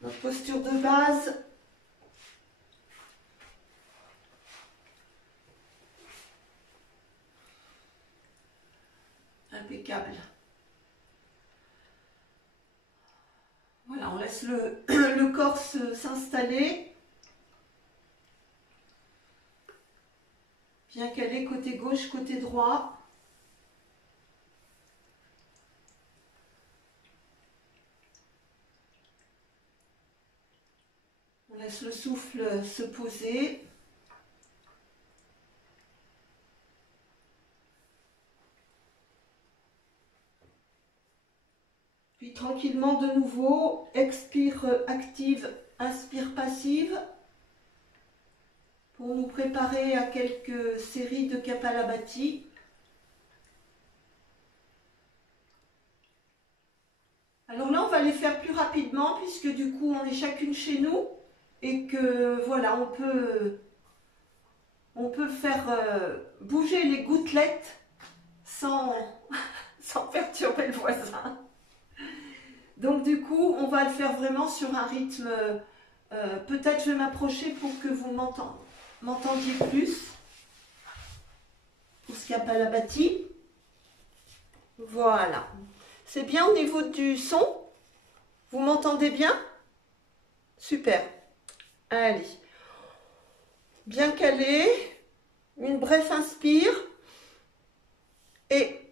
Notre posture de base. Impeccable. Voilà, on laisse le corps s'installer. Bien calé côté gauche, côté droit. On laisse le souffle se poser. Puis tranquillement de nouveau, expire active, inspire passive. Pour nous préparer à quelques séries de Kapalabhati. Alors là, on va les faire plus rapidement puisque du coup, on est chacune chez nous et que voilà, on peut faire bouger les gouttelettes sans, sans perturber le voisin. Donc du coup, on va le faire vraiment sur un rythme. Peut-être je vais m'approcher pour que vous m'entendiez plus pour ce Kapalabhati. Voilà. C'est bien au niveau du son? Vous m'entendez bien? Super. Allez. Bien calé. Une bref inspire. Et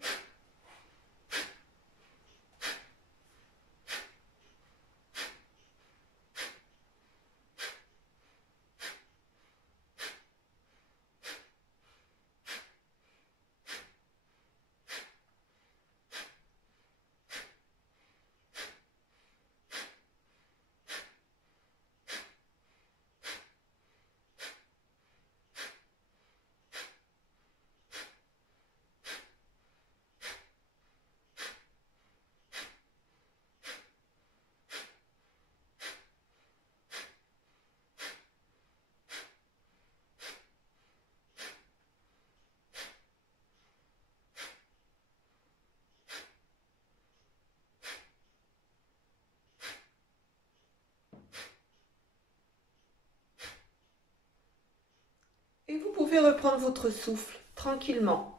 vous pouvez reprendre votre souffle tranquillement.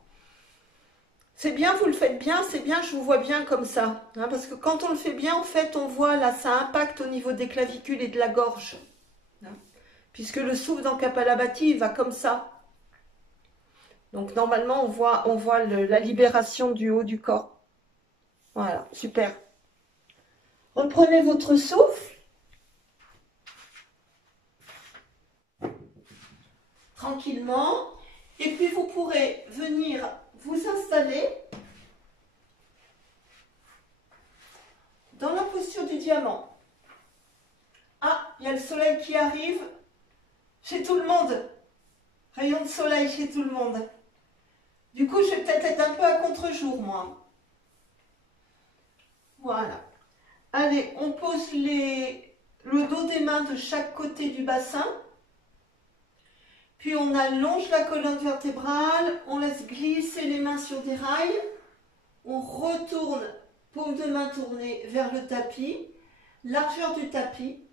C'est bien, vous le faites bien, c'est bien, je vous vois bien comme ça. Hein, parce que quand on le fait bien, en fait, on voit là, ça impacte au niveau des clavicules et de la gorge. Hein, puisque le souffle dans Kapalabhati, il va comme ça. Donc normalement, on voit la libération du haut du corps. Voilà, super. Reprenez votre souffle. Tranquillement. Et puis vous pourrez venir vous installer dans la posture du diamant. Ah, il y a le soleil qui arrive chez tout le monde. Rayon de soleil chez tout le monde. Du coup, je vais peut-être être un peu à contre-jour, moi. Voilà. Allez, on pose le dos des mains de chaque côté du bassin. Puis on allonge la colonne vertébrale, on laisse glisser les mains sur des rails, on retourne, paume de main tournée vers le tapis, largeur du tapis,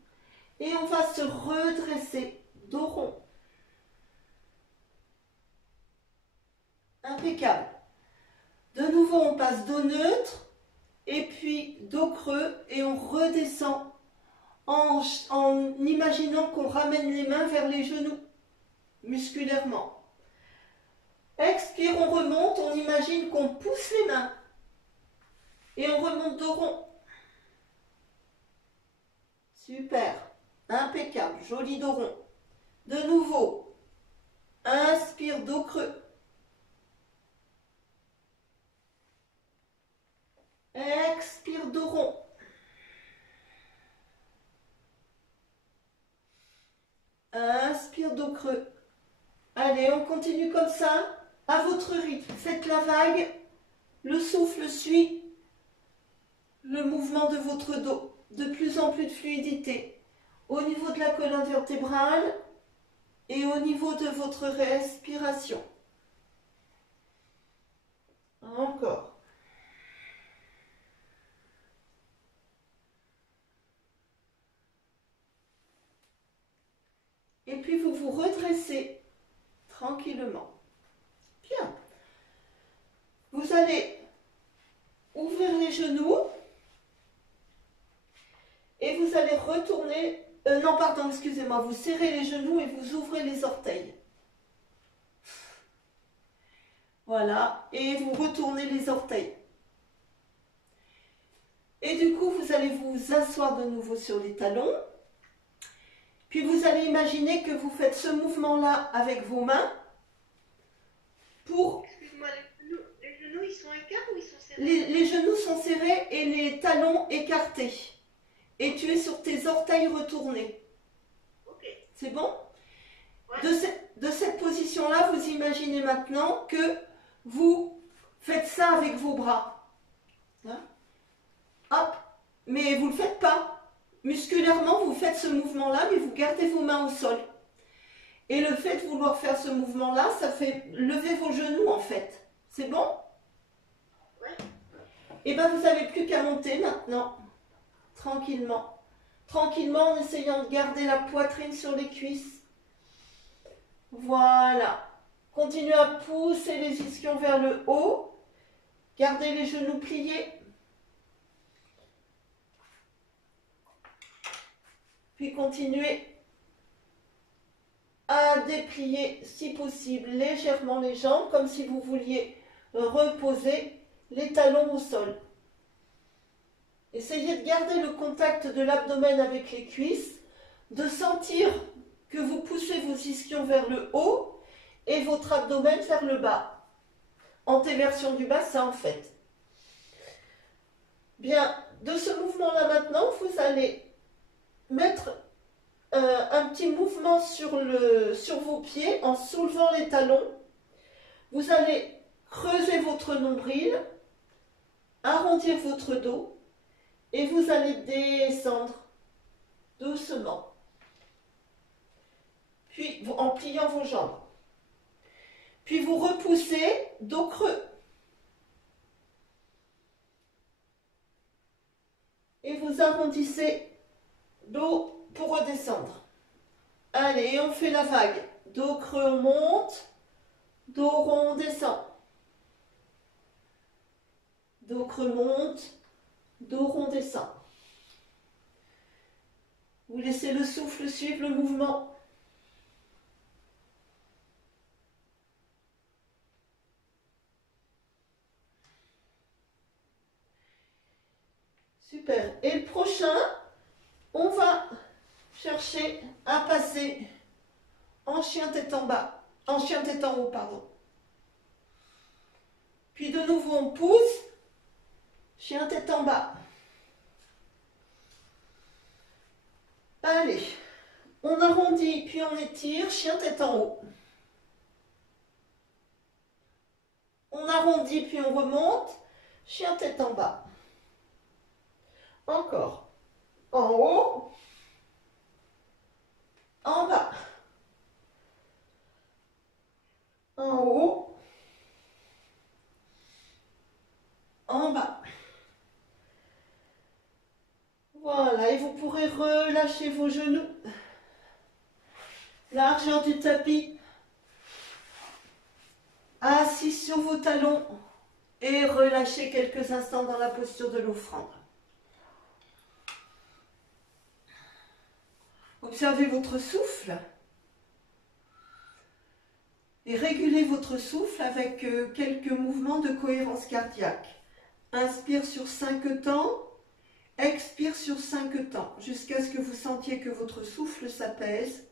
et on va se redresser, dos rond. Impeccable. De nouveau, on passe dos neutre, et puis dos creux, et on redescend en imaginant qu'on ramène les mains vers les genoux, musculairement. Expire, on remonte, on imagine qu'on pousse les mains. Et on remonte dos rond. Super. Impeccable. Joli dos rond. De nouveau. Inspire, dos creux. Expire, dos rond. Inspire, dos creux. Allez, on continue comme ça. À votre rythme. Faites la vague. Le souffle suit le mouvement de votre dos. De plus en plus de fluidité. Au niveau de la colonne vertébrale et au niveau de votre respiration. Encore. Et puis vous vous redressez tranquillement. Bien. Vous allez ouvrir les genoux et vous allez retourner. Non, pardon, excusez-moi. Vous serrez les genoux et vous ouvrez les orteils. Voilà. Et vous retournez les orteils. Et du coup, vous allez vous asseoir de nouveau sur les talons. Puis vous allez imaginer que vous faites ce mouvement-là avec vos mains pour... Excuse-moi, les genoux, ils sont écarts ou ils sont serrés? Les genoux sont serrés et les talons écartés. Et tu es sur tes orteils retournés. Ok. C'est bon? Ouais. De cette position-là, vous imaginez maintenant que vous faites ça avec vos bras. Hein? Hop! Mais vous ne le faites pas. Musculairement, vous faites ce mouvement-là, mais vous gardez vos mains au sol. Et le fait de vouloir faire ce mouvement-là, ça fait lever vos genoux en fait. C'est bon? Ouais. Et bien, vous n'avez plus qu'à monter maintenant. Tranquillement. Tranquillement en essayant de garder la poitrine sur les cuisses. Voilà. Continuez à pousser les ischions vers le haut. Gardez les genoux pliés. Puis continuez à déplier, si possible, légèrement les jambes, comme si vous vouliez reposer les talons au sol. Essayez de garder le contact de l'abdomen avec les cuisses, de sentir que vous poussez vos ischions vers le haut et votre abdomen vers le bas. Antéversion du bassin en fait. Bien, de ce mouvement-là maintenant, vous allez mettre un petit mouvement sur vos pieds en soulevant les talons. Vous allez creuser votre nombril, arrondir votre dos et vous allez descendre doucement. Puis en pliant vos jambes. Puis vous repoussez dos creux. Et vous arrondissez dos pour redescendre. Allez, on fait la vague. Dos creux, on monte. Dos rond, on descend. Dos creux monte. Dos rond descend. Vous laissez le souffle suivre le mouvement. Super. Et le prochain, on va chercher à passer en chien tête en bas, en chien tête en haut, pardon. Puis de nouveau on pousse, chien tête en bas. Allez, on arrondit puis on étire, chien tête en haut. On arrondit puis on remonte, chien tête en bas. Encore. En haut, en bas. En haut, en bas. Voilà, et vous pourrez relâcher vos genoux. Largeur du tapis. Assis sur vos talons et relâchez quelques instants dans la posture de l'offrande. Observez votre souffle et régulez votre souffle avec quelques mouvements de cohérence cardiaque. Inspire sur 5 temps, expire sur 5 temps, jusqu'à ce que vous sentiez que votre souffle s'apaise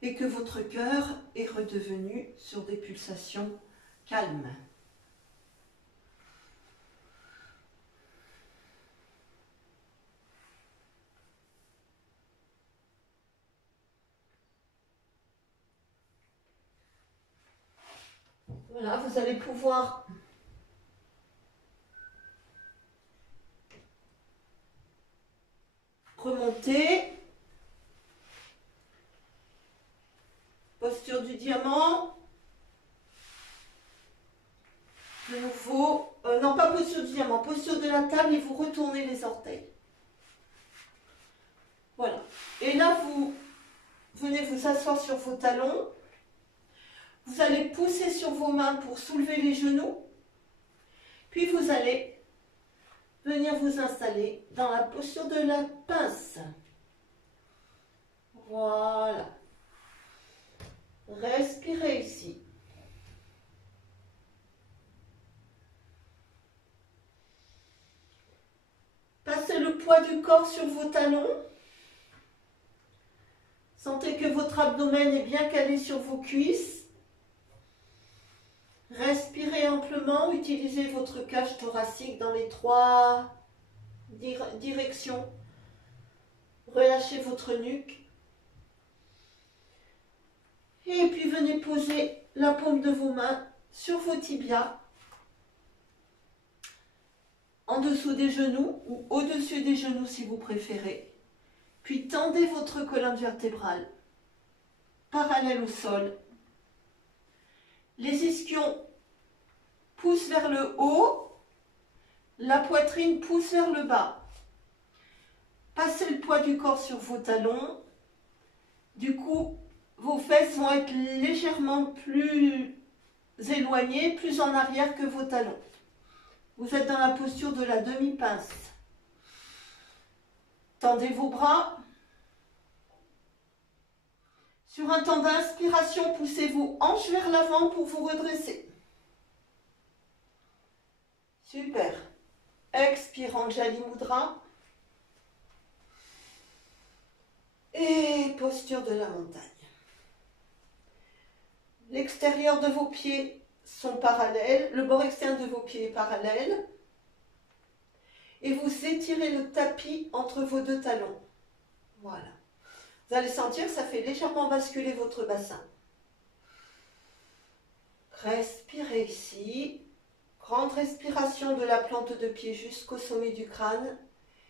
et que votre cœur est redevenu sur des pulsations calmes. Voilà, vous allez pouvoir remonter. Posture du diamant. De nouveau, non pas posture du diamant, posture de la table et vous retournez les orteils. Voilà. Et là, vous venez vous asseoir sur vos talons. Vous allez pousser sur vos mains pour soulever les genoux. Puis vous allez venir vous installer dans la posture de la pince. Voilà. Respirez ici. Passez le poids du corps sur vos talons. Sentez que votre abdomen est bien calé sur vos cuisses. Respirez amplement, utilisez votre cage thoracique dans les 3 directions. Relâchez votre nuque. Et puis venez poser la paume de vos mains sur vos tibias, en dessous des genoux ou au-dessus des genoux si vous préférez. Puis tendez votre colonne vertébrale parallèle au sol. Les ischions poussent vers le haut, la poitrine pousse vers le bas. Passez le poids du corps sur vos talons. Du coup, vos fesses vont être légèrement plus éloignées, plus en arrière que vos talons. Vous êtes dans la posture de la demi-pince. Tendez vos bras. Sur un temps d'inspiration, poussez vos hanches vers l'avant pour vous redresser. Super. Expire Anjali Mudra. Et posture de la montagne. L'extérieur de vos pieds sont parallèles, le bord externe de vos pieds est parallèle. Et vous étirez le tapis entre vos 2 talons. Voilà. Vous allez sentir que ça fait légèrement basculer votre bassin. Respirez ici. Grande respiration de la plante de pied jusqu'au sommet du crâne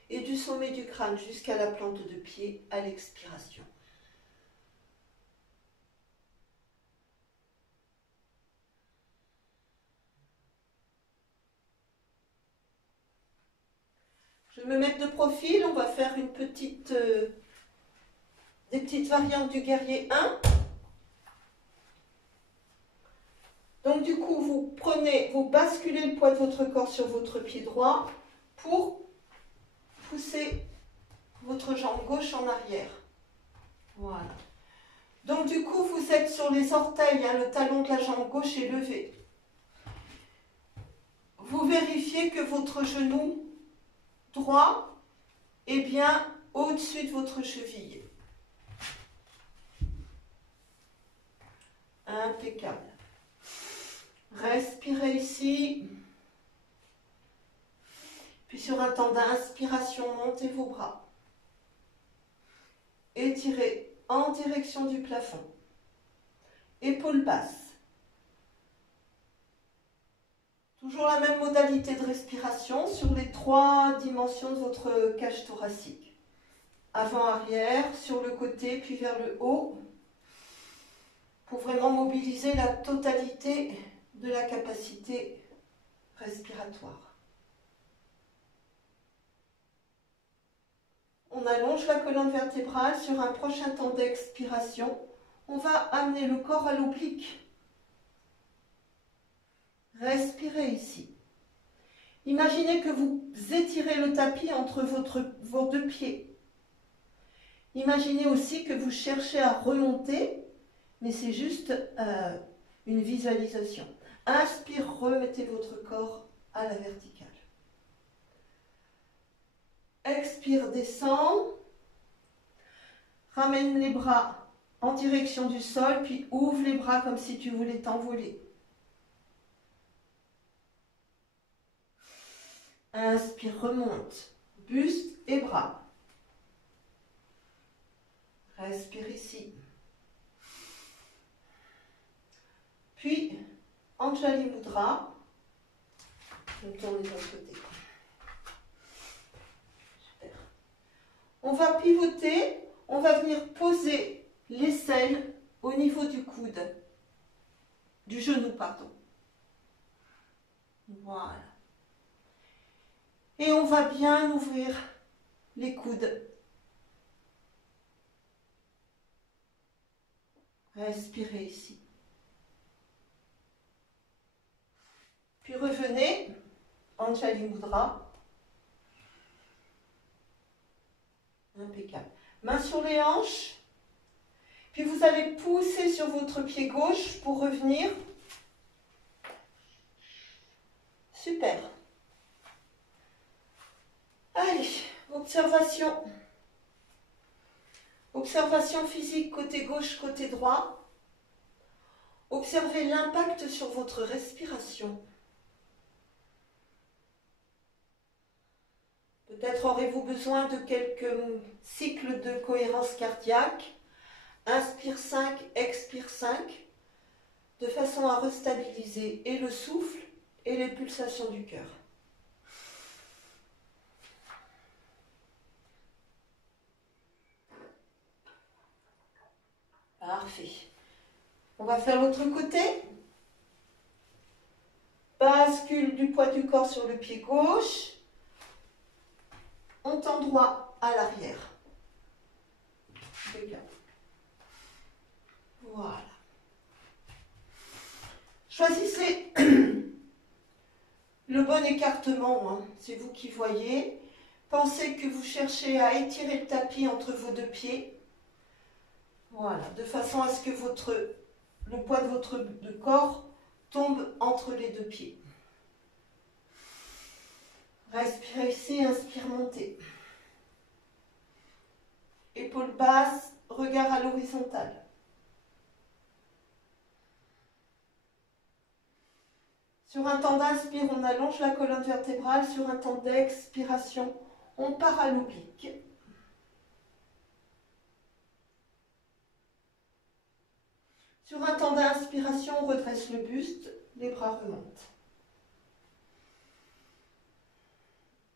et du sommet du crâne jusqu'à la plante de pied à l'expiration. Je vais me mettre de profil, on va faire une petite, des petites variantes du guerrier 1. Donc du coup, vous basculez le poids de votre corps sur votre pied droit pour pousser votre jambe gauche en arrière. Voilà. Donc du coup, vous êtes sur les orteils, hein, le talon de la jambe gauche est levé. Vous vérifiez que votre genou droit est bien au-dessus de votre cheville. Impeccable. Respirez ici. Puis sur un temps d'inspiration, montez vos bras. Étirez en direction du plafond. Épaules basses. Toujours la même modalité de respiration sur les 3 dimensions de votre cage thoracique. Avant-arrière, sur le côté, puis vers le haut, pour vraiment mobiliser la totalité de la capacité respiratoire. On allonge la colonne vertébrale. Sur un prochain temps d'expiration, on va amener le corps à l'oblique. Respirez ici. Imaginez que vous étirez le tapis entre vos 2 pieds. Imaginez aussi que vous cherchez à remonter, mais c'est juste une visualisation. Inspire, remettez votre corps à la verticale. Expire, descend. Ramène les bras en direction du sol, puis ouvre les bras comme si tu voulais t'envoler. Inspire, remonte, buste et bras. Respire ici. Puis, Anjali Mudra. Je me tourne de l'autre côté. Super. On va pivoter, on va venir poser l'aisselle au niveau du coude. Du genou, pardon. Voilà. Et on va bien ouvrir les coudes. Respirez ici. Puis revenez, Anjali Mudra. Impeccable. Main sur les hanches. Puis vous allez pousser sur votre pied gauche pour revenir. Super. Allez, observation. Observation physique côté gauche, côté droit. Observez l'impact sur votre respiration. Peut-être aurez-vous besoin de quelques cycles de cohérence cardiaque. Inspire 5, expire 5, de façon à restabiliser et le souffle et les pulsations du cœur. Parfait. On va faire l'autre côté. Bascule du poids du corps sur le pied gauche. On tend droit à l'arrière. Voilà. Choisissez le bon écartement, hein. C'est vous qui voyez. Pensez que vous cherchez à étirer le tapis entre vos deux pieds. Voilà, de façon à ce que le poids de votre corps tombe entre les deux pieds. Respirez ici, inspire, montez. Épaules basses, regard à l'horizontale. Sur un temps d'inspire, on allonge la colonne vertébrale. Sur un temps d'expiration, on part à l'oblique. Sur un temps d'inspiration, on redresse le buste, les bras remontent.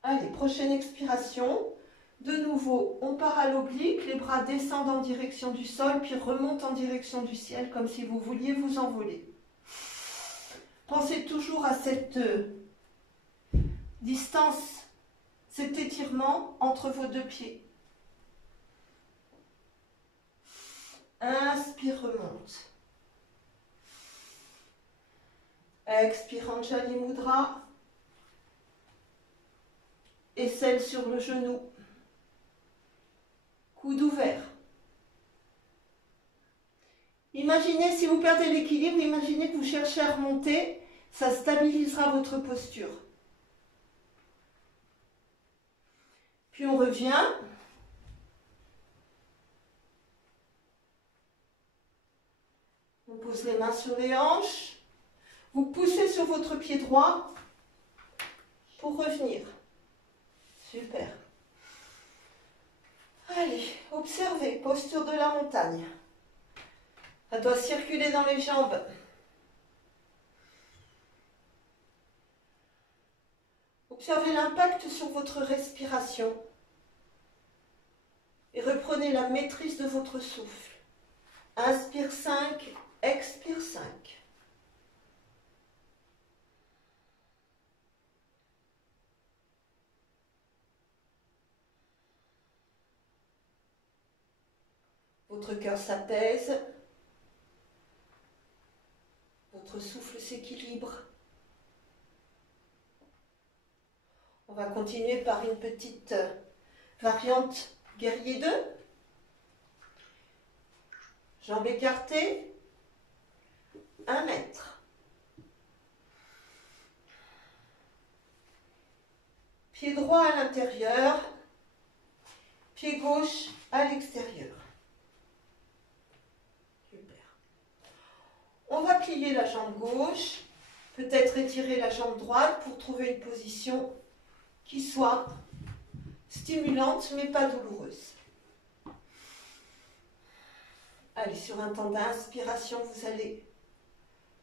Allez, prochaine expiration. De nouveau, on part à l'oblique, les bras descendent en direction du sol, puis remontent en direction du ciel, comme si vous vouliez vous envoler. Pensez toujours à cette distance, cet étirement entre vos deux pieds. Inspire, remonte. Expire, Anjali Mudra. Aisselle sur le genou. Coude ouvert. Imaginez, si vous perdez l'équilibre, imaginez que vous cherchez à remonter, ça stabilisera votre posture. Puis on revient. On pose les mains sur les hanches. Vous poussez sur votre pied droit pour revenir. Super. Allez, observez, posture de la montagne. Ça doit circuler dans les jambes. Observez l'impact sur votre respiration. Et reprenez la maîtrise de votre souffle. Inspire 5, expire 5. Votre cœur s'apaise, votre souffle s'équilibre. On va continuer par une petite variante guerrier 2. Jambes écartées, 1 mètre. Pied droit à l'intérieur, pied gauche à l'extérieur. On va plier la jambe gauche, peut-être étirer la jambe droite pour trouver une position qui soit stimulante mais pas douloureuse. Allez, sur un temps d'inspiration, vous allez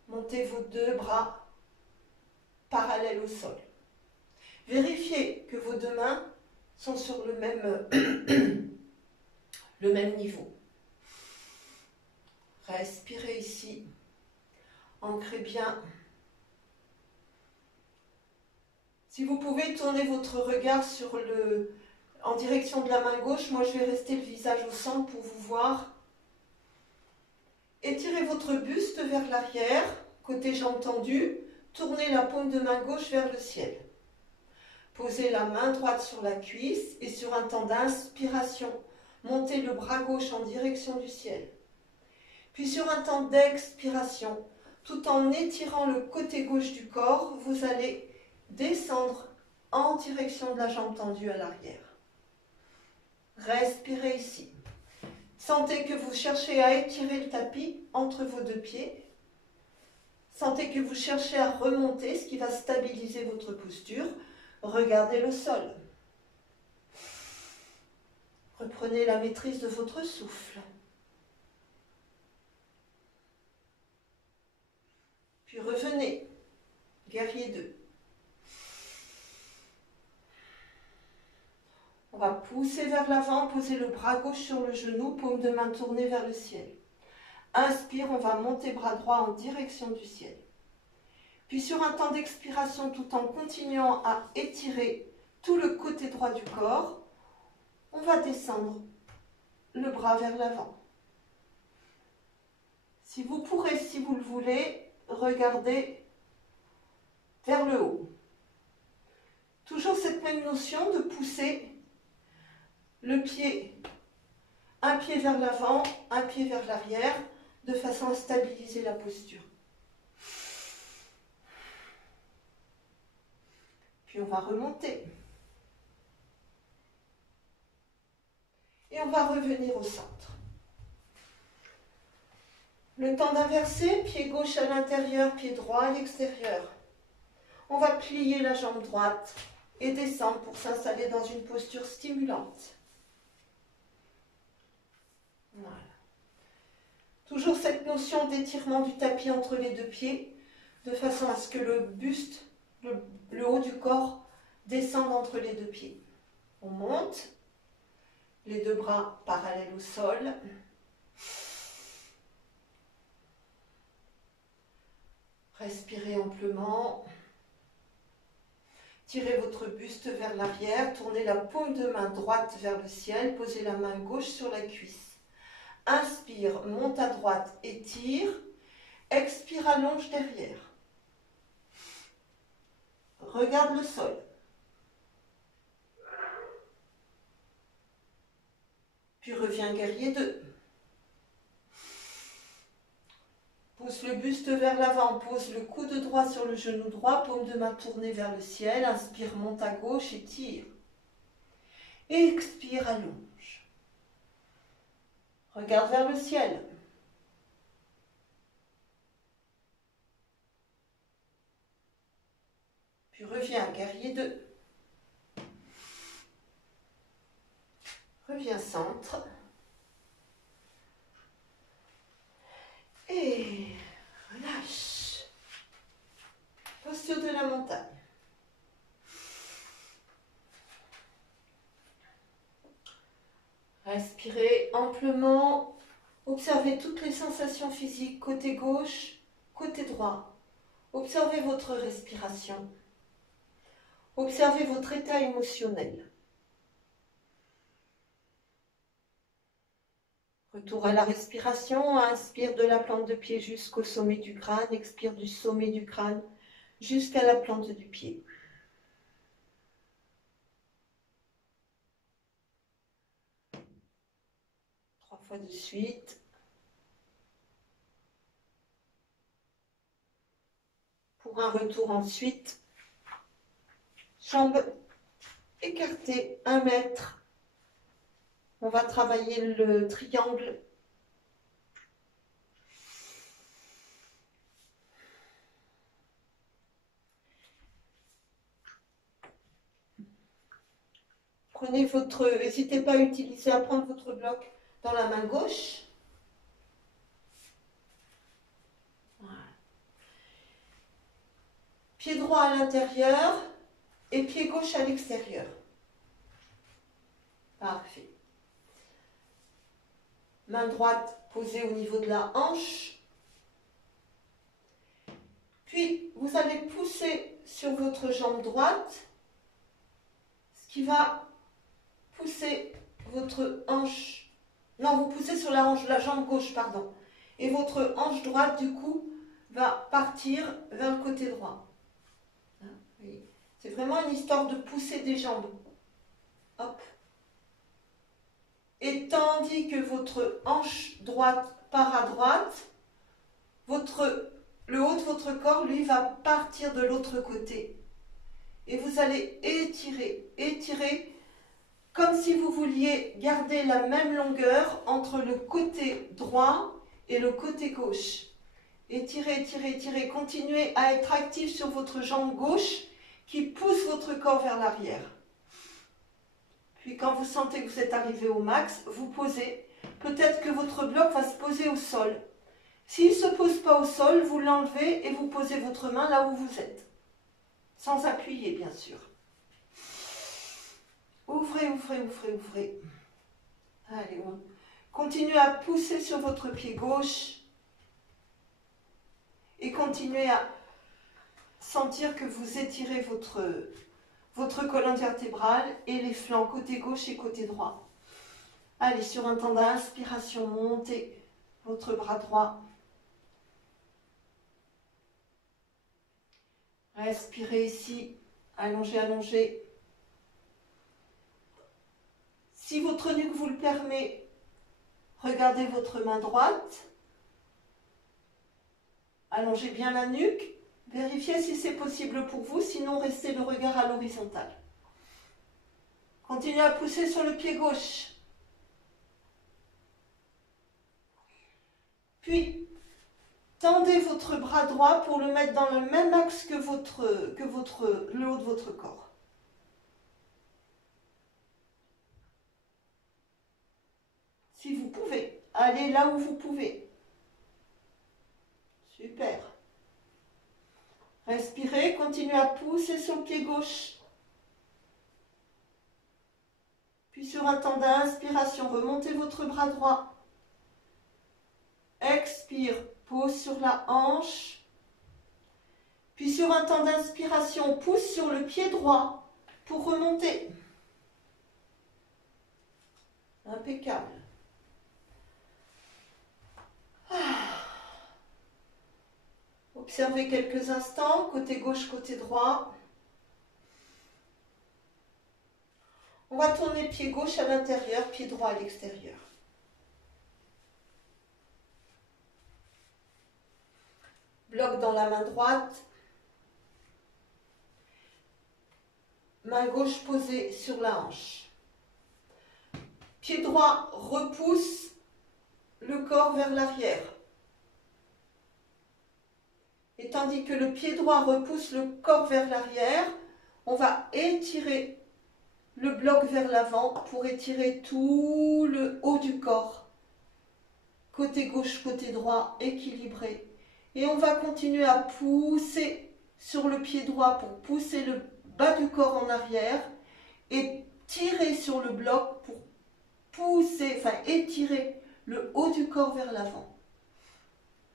monter vos 2 bras parallèles au sol. Vérifiez que vos 2 mains sont sur le même niveau. Respirez ici. Ancrez bien. Si vous pouvez tourner votre regard en direction de la main gauche, moi je vais rester le visage au centre pour vous voir. Étirez votre buste vers l'arrière, côté jambes tendues. Tournez la paume de main gauche vers le ciel. Posez la main droite sur la cuisse et sur un temps d'inspiration, montez le bras gauche en direction du ciel. Puis sur un temps d'expiration, tout en étirant le côté gauche du corps, vous allez descendre en direction de la jambe tendue à l'arrière. Respirez ici. Sentez que vous cherchez à étirer le tapis entre vos deux pieds. Sentez que vous cherchez à remonter, ce qui va stabiliser votre posture. Regardez le sol. Reprenez la maîtrise de votre souffle. Puis revenez. Guerrier 2. On va pousser vers l'avant, poser le bras gauche sur le genou, paume de main tournée vers le ciel. Inspire, on va monter bras droit en direction du ciel. Puis sur un temps d'expiration, tout en continuant à étirer tout le côté droit du corps, on va descendre le bras vers l'avant. Si vous pourrez, si vous le voulez, regardez vers le haut. Toujours cette même notion de pousser le pied, un pied vers l'avant, un pied vers l'arrière, de façon à stabiliser la posture. Puis on va remonter. Et on va revenir au centre. Le temps d'inverser, pied gauche à l'intérieur, pied droit à l'extérieur. On va plier la jambe droite et descendre pour s'installer dans une posture stimulante. Voilà. Toujours cette notion d'étirement du tapis entre les deux pieds, de façon à ce que le buste, le haut du corps, descende entre les deux pieds. On monte, les deux bras parallèles au sol. Respirez amplement. Tirez votre buste vers l'arrière, tournez la paume de main droite vers le ciel, posez la main gauche sur la cuisse. Inspire, monte à droite, étire. Expire, allonge derrière. Regarde le sol. Puis reviens guerrier 2. Pousse le buste vers l'avant, pose le coude droit sur le genou droit, paume de main tournée vers le ciel. Inspire, monte à gauche, étire. Expire, allonge. Regarde vers le ciel. Puis reviens, guerrier 2. Reviens centre. Et relâche. Posture de la montagne. Respirez amplement. Observez toutes les sensations physiques, côté gauche, côté droit. Observez votre respiration. Observez votre état émotionnel. Retour à la respiration. Inspire de la plante de pied jusqu'au sommet du crâne. Expire du sommet du crâne jusqu'à la plante du pied. Fois de suite. Pour un retour ensuite, jambes écartées 1 mètre. On va travailler le triangle. Prenez votre, n'hésitez pas à prendre votre bloc dans la main gauche. Voilà. Pied droit à l'intérieur et pied gauche à l'extérieur. Parfait. Main droite posée au niveau de la hanche. Puis, vous allez pousser sur votre jambe droite, ce qui va pousser votre hanche. Non, vous poussez sur la jambe gauche, pardon. Et votre hanche droite, du coup, va partir vers le côté droit. Hein, vous voyez. C'est vraiment une histoire de pousser des jambes. Hop. Et tandis que votre hanche droite part à droite, le haut de votre corps, lui, va partir de l'autre côté. Et vous allez étirer, étirer, comme si vous vouliez garder la même longueur entre le côté droit et le côté gauche. Étirez, étirez, étirez. Continuez à être actif sur votre jambe gauche qui pousse votre corps vers l'arrière. Puis quand vous sentez que vous êtes arrivé au max, vous posez. Peut-être que votre bloc va se poser au sol. S'il ne se pose pas au sol, vous l'enlevez et vous posez votre main là où vous êtes. Sans appuyer, bien sûr. Ouvrez, ouvrez, ouvrez, ouvrez. Allez, on continue à pousser sur votre pied gauche. Et continuez à sentir que vous étirez votre colonne vertébrale et les flancs côté gauche et côté droit. Allez, sur un temps d'inspiration, montez votre bras droit. Respirez ici, allongez, allongez. Si votre nuque vous le permet, regardez votre main droite. Allongez bien la nuque. Vérifiez si c'est possible pour vous, sinon restez le regard à l'horizontale. Continuez à pousser sur le pied gauche. Puis, tendez votre bras droit pour le mettre dans le même axe que le haut de votre corps. Si vous pouvez, allez là où vous pouvez. Super. Respirez, continuez à pousser sur le pied gauche. Puis sur un temps d'inspiration, remontez votre bras droit. Expire, pose sur la hanche. Puis sur un temps d'inspiration, pousse sur le pied droit pour remonter. Impeccable. Observez quelques instants, côté gauche, côté droit. On va tourner pied gauche à l'intérieur, pied droit à l'extérieur. Bloc dans la main droite. Main gauche posée sur la hanche. Pied droit repousse le corps vers l'arrière. Et tandis que le pied droit repousse le corps vers l'arrière, on va étirer le bloc vers l'avant pour étirer tout le haut du corps. Côté gauche, côté droit, équilibré. Et on va continuer à pousser sur le pied droit pour pousser le bas du corps en arrière et tirer sur le bloc pour pousser, enfin étirer le haut du corps vers l'avant.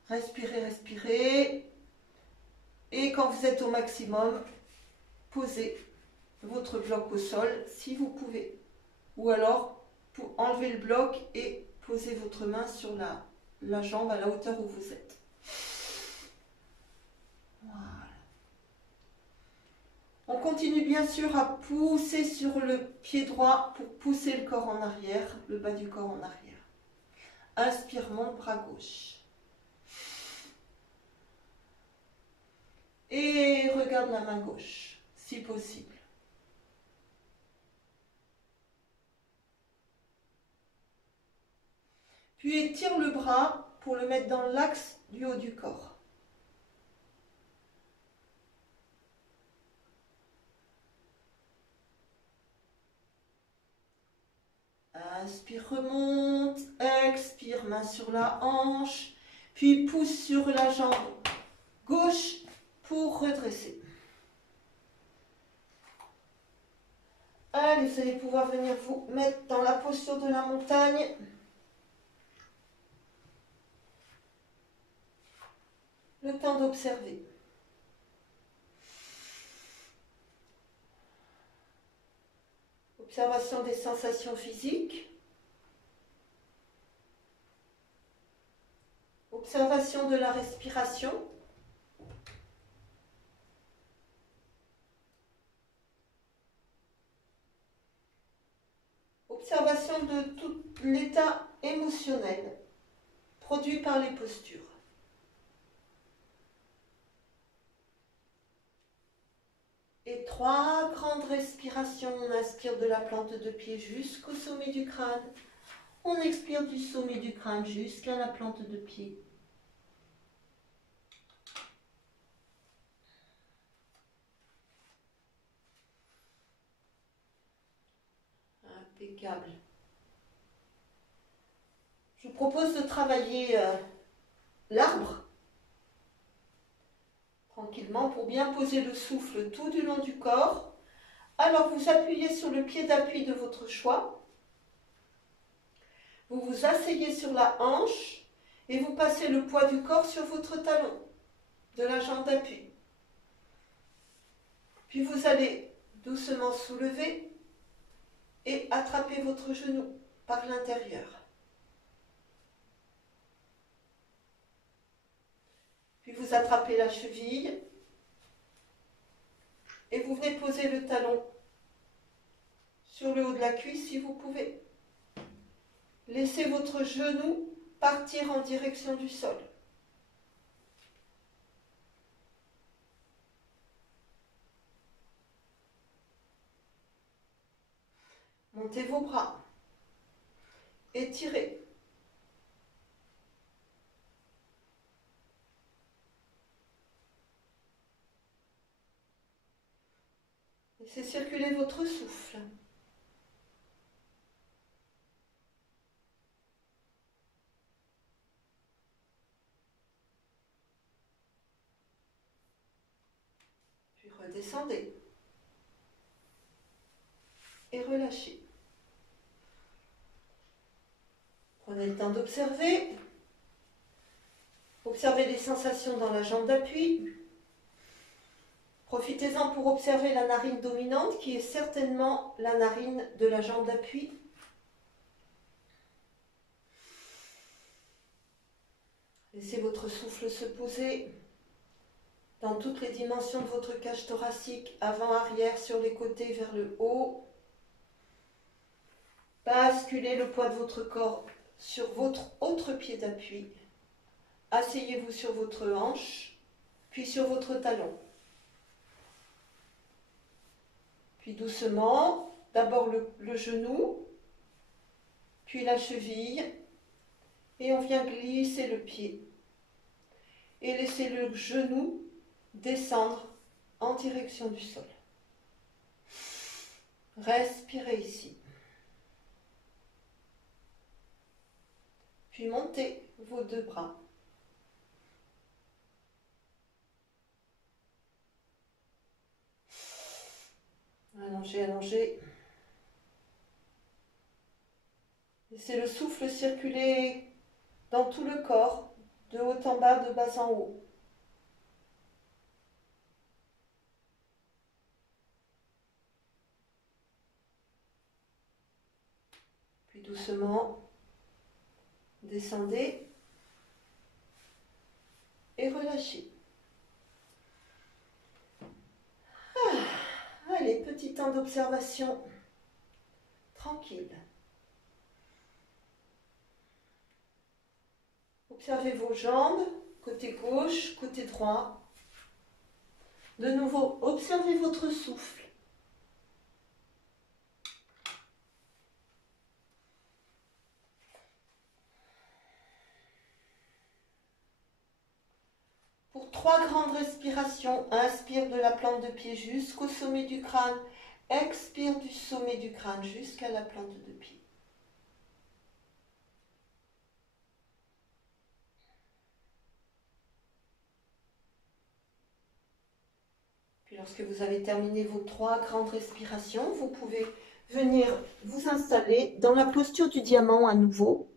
Respirez, respirez. Et quand vous êtes au maximum, posez votre bloc au sol si vous pouvez. Ou alors, pour enlever le bloc et poser votre main sur la jambe à la hauteur où vous êtes. Voilà. On continue bien sûr à pousser sur le pied droit pour pousser le corps en arrière, le bas du corps en arrière. Inspire, monte, bras gauche. Et regarde la main gauche, si possible. Puis étire le bras pour le mettre dans l'axe du haut du corps. Inspire, remonte, expire, main sur la hanche, puis pousse sur la jambe gauche pour redresser. Allez, vous allez pouvoir venir vous mettre dans la posture de la montagne. Le temps d'observer. Observation des sensations physiques. Observation de la respiration. Observation de tout l'état émotionnel produit par les postures. Et 3 grandes respirations. On inspire de la plante de pied jusqu'au sommet du crâne. On expire du sommet du crâne jusqu'à la plante de pied. Impeccable. Je vous propose de travailler l'arbre tranquillement pour bien poser le souffle tout du long du corps. Alors vous appuyez sur le pied d'appui de votre choix. Vous vous asseyez sur la hanche et vous passez le poids du corps sur votre talon de la jambe d'appui. Puis vous allez doucement soulever et attraper votre genou par l'intérieur. Puis vous attrapez la cheville et vous venez poser le talon sur le haut de la cuisse si vous pouvez. Laissez votre genou partir en direction du sol. Montez vos bras. Étirez. Laissez circuler votre souffle. Puis redescendez. Et relâchez. Prenez le temps d'observer. Observez les sensations dans la jambe d'appui. Profitez-en pour observer la narine dominante qui est certainement la narine de la jambe d'appui. Laissez votre souffle se poser dans toutes les dimensions de votre cage thoracique, avant, arrière, sur les côtés, vers le haut. Basculez le poids de votre corps sur votre autre pied d'appui. Asseyez-vous sur votre hanche, puis sur votre talon. Puis doucement, d'abord le genou, puis la cheville, et on vient glisser le pied. Et laissez le genou descendre en direction du sol. Respirez ici. Puis montez vos 2 bras. Allongez, allongez. Laissez le souffle circuler dans tout le corps, de haut en bas, de bas en haut. Puis doucement, descendez et relâchez. Allez, petit temps d'observation tranquille. Observez vos jambes, côté gauche, côté droit. De nouveau, observez votre souffle. Pour 3 grandes respirations, inspire de la plante de pied jusqu'au sommet du crâne. Expire du sommet du crâne jusqu'à la plante de pied. Puis lorsque vous avez terminé vos 3 grandes respirations, vous pouvez venir vous installer dans la posture du diamant à nouveau.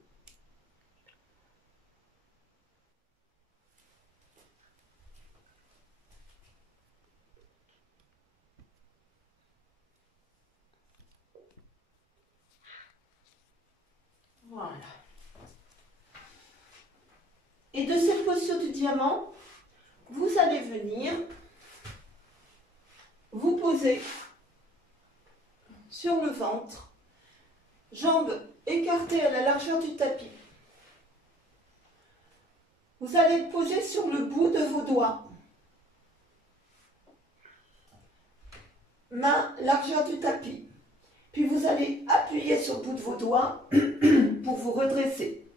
Voilà. Et de cette posture du diamant, vous allez venir vous poser sur le ventre, jambes écartées à la largeur du tapis. Vous allez être posé sur le bout de vos doigts. Main, largeur du tapis. Puis vous allez appuyer sur le bout de vos doigts pour vous redresser.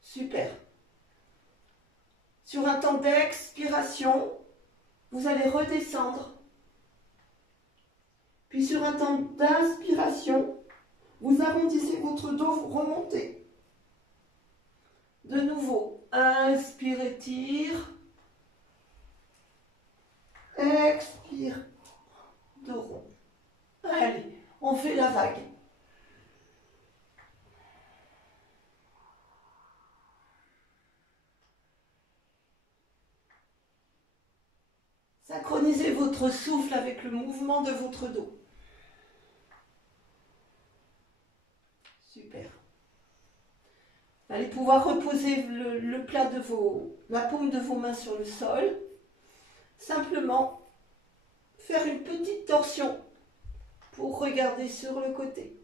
Super. Sur un temps d'expiration, vous allez redescendre. Puis sur un temps d'inspiration, vous arrondissez votre dos, vous remontez. De nouveau, inspire, étire. Expire, de rond. Allez, on fait la vague. Synchronisez votre souffle avec le mouvement de votre dos. Super. Vous allez pouvoir reposer le plat de la paume de vos mains sur le sol. Simplement, faire une petite torsion pour regarder sur le côté.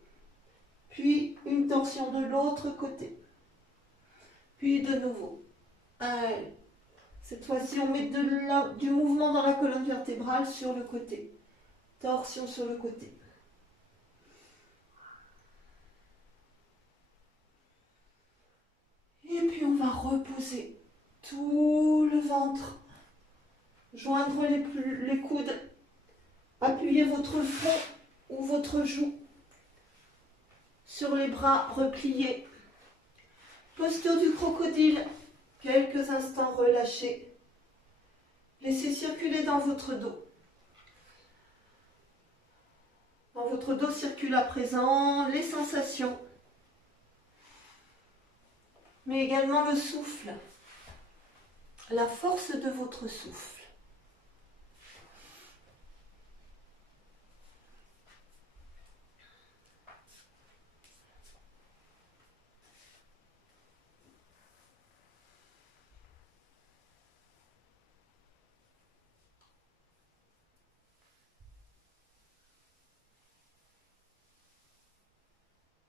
Puis, une torsion de l'autre côté. Puis, de nouveau. Allez. Cette fois-ci, on met du mouvement dans la colonne vertébrale sur le côté. Torsion sur le côté. Et puis, on va reposer tout le ventre. Joindre les coudes. Appuyez votre front ou votre joue sur les bras repliés. Posture du crocodile. Quelques instants relâchés. Laissez circuler dans votre dos. Dans votre dos circulent à présent les sensations, mais également le souffle, la force de votre souffle.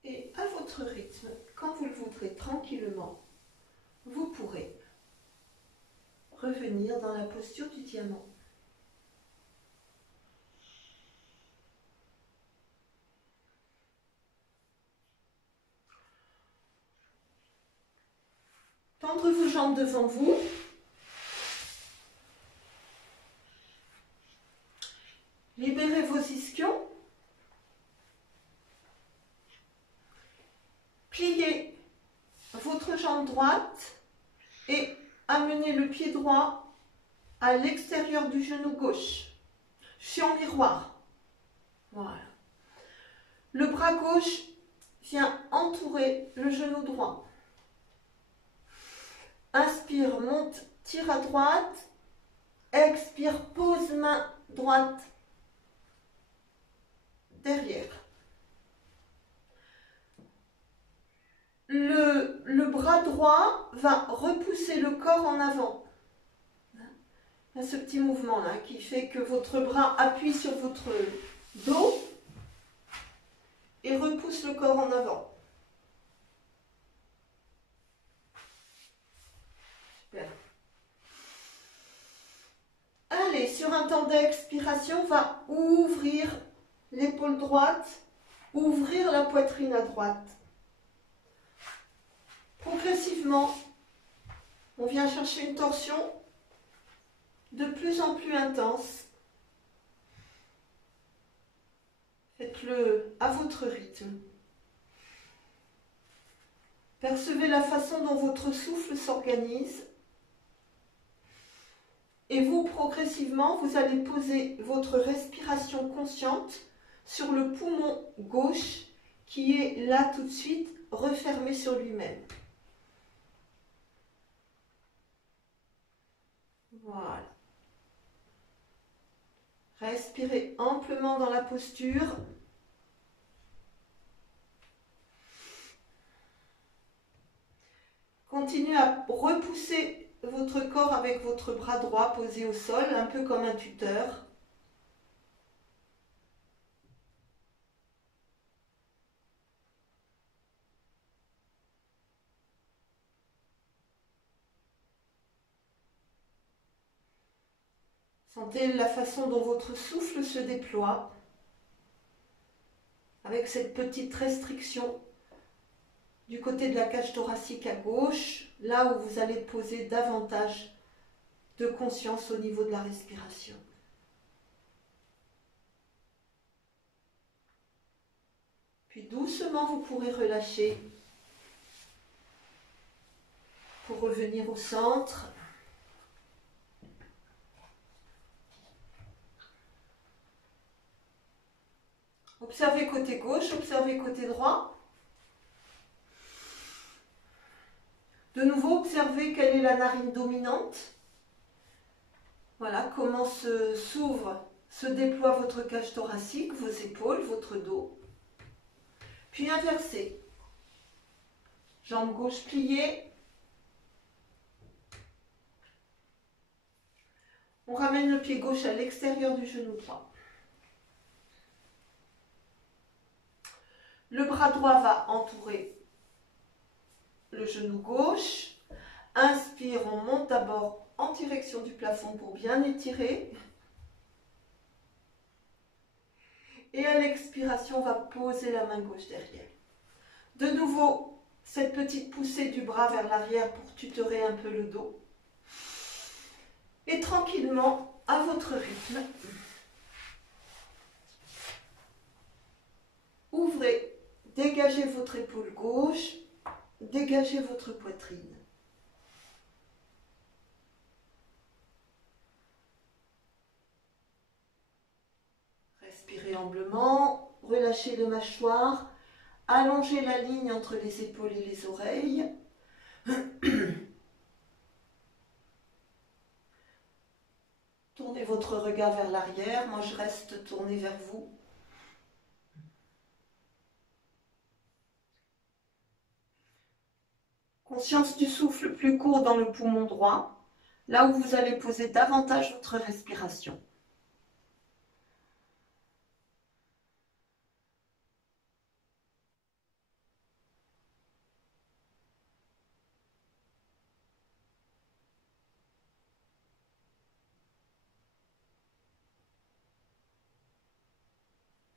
Et à votre rythme, quand vous le voudrez tranquillement, vous pourrez revenir dans la posture du diamant. Tendre vos jambes devant vous. Libérez vos ischions. Pliez votre jambe droite et amenez le pied droit à l'extérieur du genou gauche. Je suis en miroir. Voilà. Le bras gauche vient entourer le genou droit. Inspire, monte, tire à droite. Expire, pose main droite derrière. Le bras droit va repousser le corps en avant. Il y a ce petit mouvement là qui fait que votre bras appuie sur votre dos et repousse le corps en avant. Super. Allez, sur un temps d'expiration, on va ouvrir l'épaule droite, ouvrir la poitrine à droite. Progressivement, on vient chercher une torsion de plus en plus intense. Faites-le à votre rythme. Percevez la façon dont votre souffle s'organise. Et vous, progressivement, vous allez poser votre respiration consciente sur le poumon gauche qui est là tout de suite refermé sur lui-même. Voilà. Respirez amplement dans la posture. continuez à repousser votre corps avec votre bras droit posé au sol, un peu comme un tuteur. Sentez la façon dont votre souffle se déploie avec cette petite restriction du côté de la cage thoracique à gauche, là où vous allez poser davantage de conscience au niveau de la respiration. Puis doucement, vous pourrez relâcher pour revenir au centre. Observez côté gauche, observez côté droit. De nouveau, observez quelle est la narine dominante. Voilà comment s'ouvre, se déploie votre cage thoracique, vos épaules, votre dos. Puis inversez. Jambe gauche pliée. On ramène le pied gauche à l'extérieur du genou droit. Le bras droit va entourer le genou gauche. Inspire, on monte d'abord en direction du plafond pour bien étirer. Et à l'expiration, on va poser la main gauche derrière. De nouveau, cette petite poussée du bras vers l'arrière pour tutorer un peu le dos. Et tranquillement, à votre rythme, ouvrez, dégagez votre épaule gauche, dégagez votre poitrine. Respirez amplement, relâchez le mâchoire, allongez la ligne entre les épaules et les oreilles. Tournez votre regard vers l'arrière, moi je reste tournée vers vous. Conscience du souffle plus court dans le poumon droit, là où vous allez poser davantage votre respiration.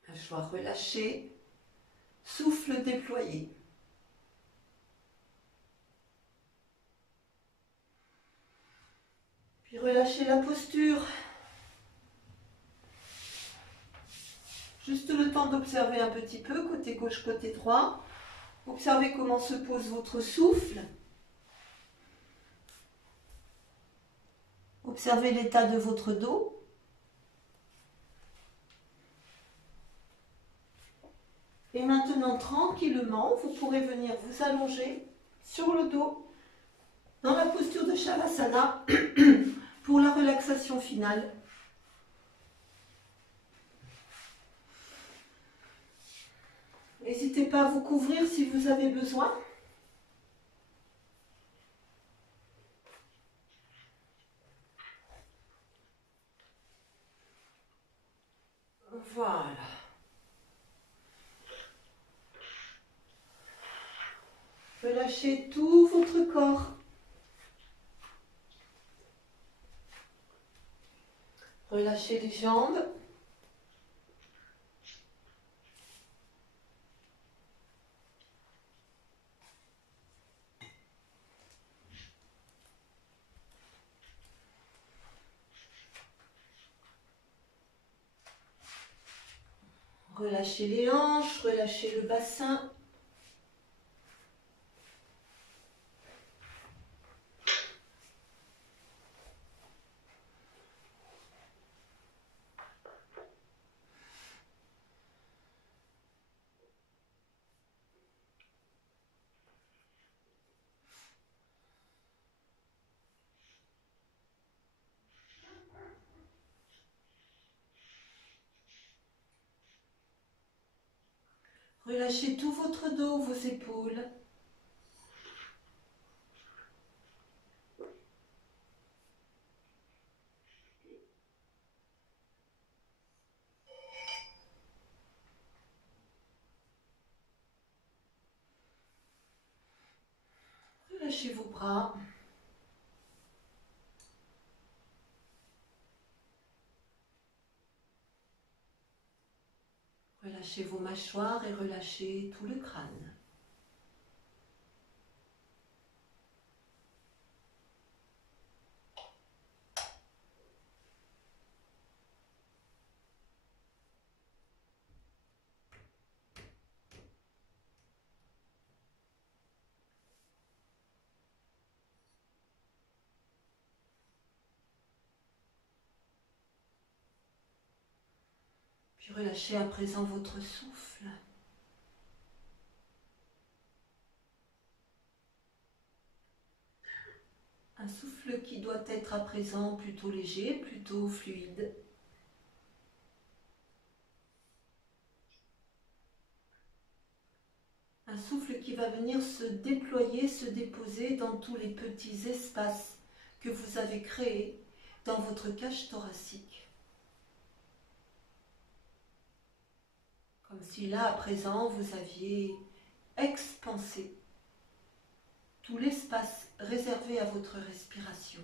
Mâchoire relâchée, souffle déployé. Puis relâchez la posture. Juste le temps d'observer un petit peu, côté gauche, côté droit. Observez comment se pose votre souffle. Observez l'état de votre dos. Et maintenant, tranquillement, vous pourrez venir vous allonger sur le dos dans la posture de Shavasana pour la relaxation finale. N'hésitez pas à vous couvrir si vous avez besoin. Voilà. Relâchez tout votre corps. Relâchez les jambes. Relâchez les hanches, relâchez le bassin. Relâchez tout votre dos, vos épaules. Relâchez vos bras. Relâchez vos mâchoires et relâchez tout le crâne. Puis relâchez à présent votre souffle. Un souffle qui doit être à présent plutôt léger, plutôt fluide. Un souffle qui va venir se déployer, se déposer dans tous les petits espaces que vous avez créés dans votre cage thoracique. Comme si là, à présent, vous aviez expansé tout l'espace réservé à votre respiration.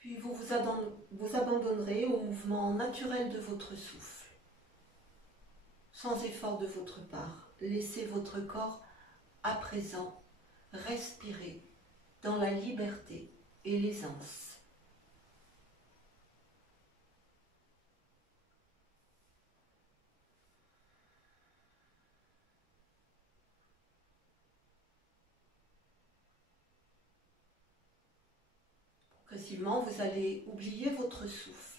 Puis vous abandonnerez au mouvement naturel de votre souffle, sans effort de votre part. Laissez votre corps à présent respirer dans la liberté et l'aisance. Progressivement, vous allez oublier votre souffle.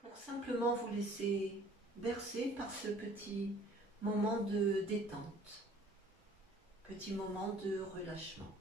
Pour simplement vous laisser bercer par ce petit moment de détente, petit moment de relâchement.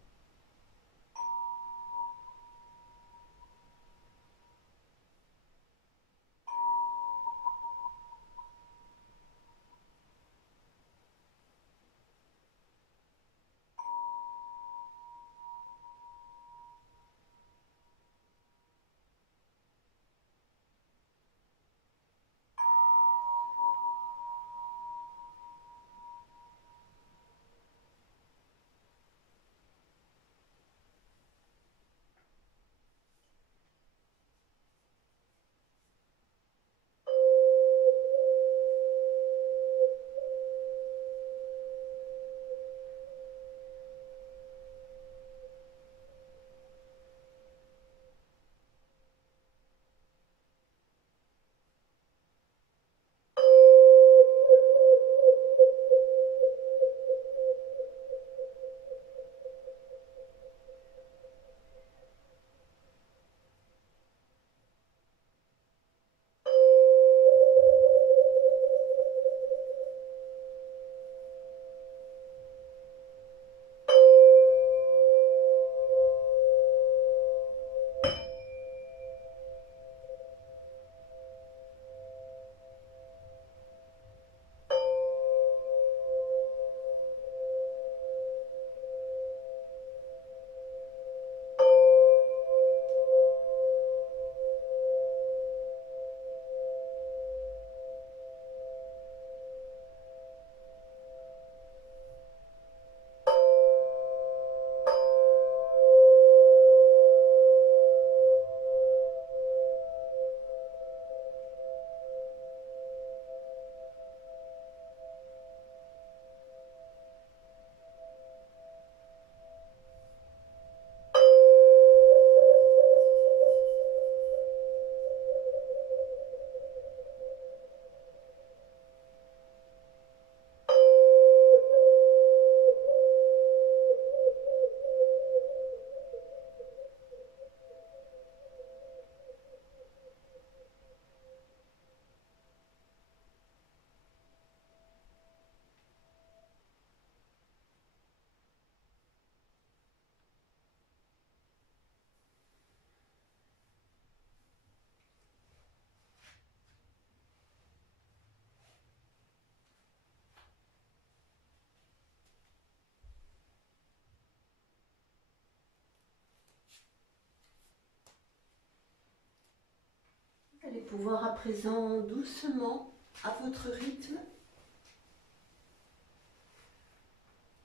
allez pouvoir à présent doucement, à votre rythme,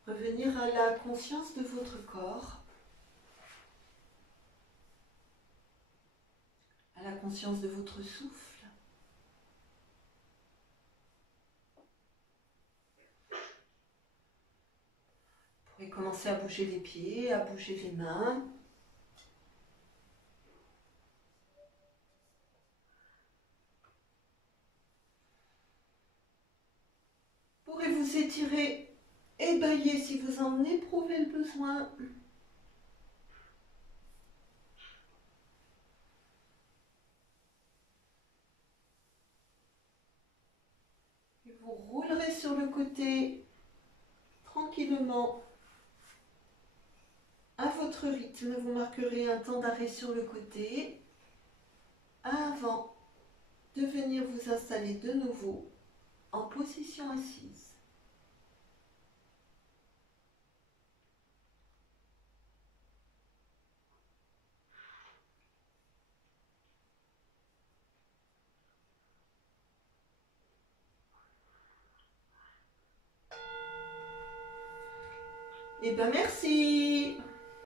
revenir à la conscience de votre corps, à la conscience de votre souffle. Vous pouvez commencer à bouger les pieds, à bouger les mains. Vous pourrez vous étirer et bâiller si vous en éprouvez le besoin. Et vous roulerez sur le côté tranquillement. À votre rythme, vous marquerez un temps d'arrêt sur le côté avant de venir vous installer de nouveau en position assise. Eh bien, merci.